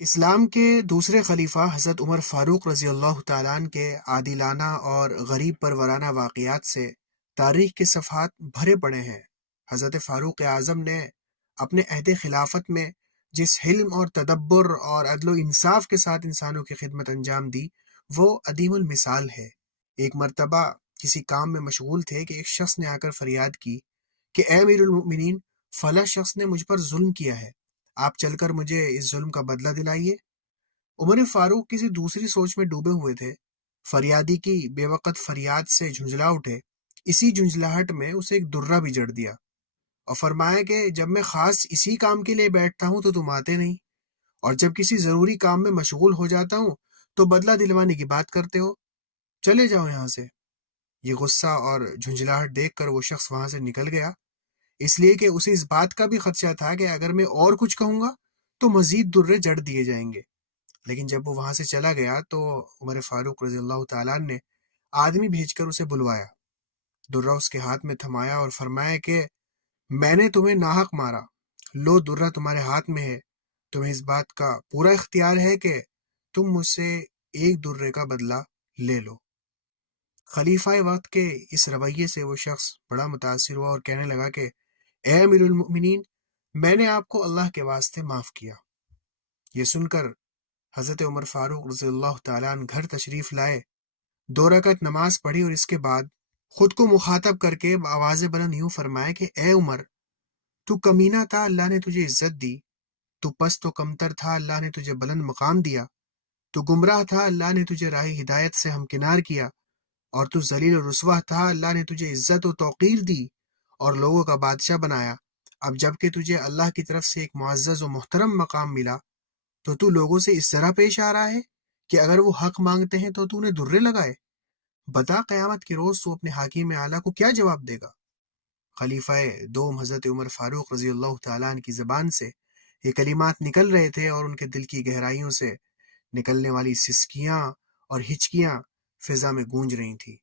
اسلام کے دوسرے خلیفہ حضرت عمر فاروق رضی اللہ تعالیٰ عنہ کے عادلانہ اور غریب پرورانہ واقعات سے تاریخ کے صفحات بھرے پڑے ہیں۔ حضرت فاروق اعظم نے اپنے عہد خلافت میں جس حلم اور تدبر اور عدل و انصاف کے ساتھ انسانوں کی خدمت انجام دی وہ عدیم المثال ہے۔ ایک مرتبہ کسی کام میں مشغول تھے کہ ایک شخص نے آ کر فریاد کی کہ اے امیر المؤمنین، فلاں شخص نے مجھ پر ظلم کیا ہے، آپ چل کر مجھے اس ظلم کا بدلہ دلائیے۔ عمر فاروق کسی دوسری سوچ میں ڈوبے ہوئے تھے۔ فریادی کی بے وقت فریاد سے جھنجلا اٹھے۔ اسی جھنجلاہٹ میں اسے ایک درہ بھی جڑ دیا اور فرمایا کہ جب میں خاص اسی کام کے لیے بیٹھتا ہوں تو تم آتے نہیں، اور جب کسی ضروری کام میں مشغول ہو جاتا ہوں تو بدلہ دلوانے کی بات کرتے ہو، چلے جاؤ یہاں سے۔ یہ غصہ اور جھنجلاہٹ دیکھ کر وہ شخص وہاں سے نکل گیا، اس لیے کہ اسے اس بات کا بھی خدشہ تھا کہ اگر میں اور کچھ کہوں گا تو مزید درے جڑ دیے جائیں گے۔ لیکن جب وہ وہاں سے چلا گیا تو عمر فاروق رضی اللہ تعالیٰ عنہ نے آدمی بھیج کر اسے بلوایا، درہ اس کے ہاتھ میں تھمایا اور فرمایا کہ میں نے تمہیں ناحق مارا، لو درہ تمہارے ہاتھ میں ہے، تمہیں اس بات کا پورا اختیار ہے کہ تم مجھ سے ایک درے کا بدلہ لے لو۔ خلیفہ وقت کے اس رویے سے وہ شخص بڑا متاثر ہوا اور کہنے لگا کہ اے امیر المؤمنین، میں نے آپ کو اللہ کے واسطے معاف کیا۔ یہ سن کر حضرت عمر فاروق رضی اللہ تعالیٰ عنہ گھر تشریف لائے، 2 رکعت نماز پڑھی اور اس کے بعد خود کو مخاطب کر کے آواز بلند یوں فرمایا کہ اے عمر، تو کمینہ تھا، اللہ نے تجھے عزت دی، تو پست و کمتر تھا، اللہ نے تجھے بلند مقام دیا، تو گمراہ تھا، اللہ نے تجھے راہ ہدایت سے ہمکنار کیا، اور تو ذلیل و رسوا تھا، اللہ نے تجھے عزت و توقیر دی اور لوگوں کا بادشاہ بنایا۔ اب جب کہ تجھے اللہ کی طرف سے ایک معزز و محترم مقام ملا تو لوگوں سے اس طرح پیش آ رہا ہے کہ اگر وہ حق مانگتے ہیں تو نے درے لگائے۔ بتا قیامت کے روز تو اپنے حاکم اعلیٰ کو کیا جواب دے گا؟ خلیفہ دوم حضرت عمر فاروق رضی اللہ تعالیٰ عنہ کی زبان سے یہ کلمات نکل رہے تھے اور ان کے دل کی گہرائیوں سے نکلنے والی سسکیاں اور ہچکیاں فضا میں گونج رہی تھیں۔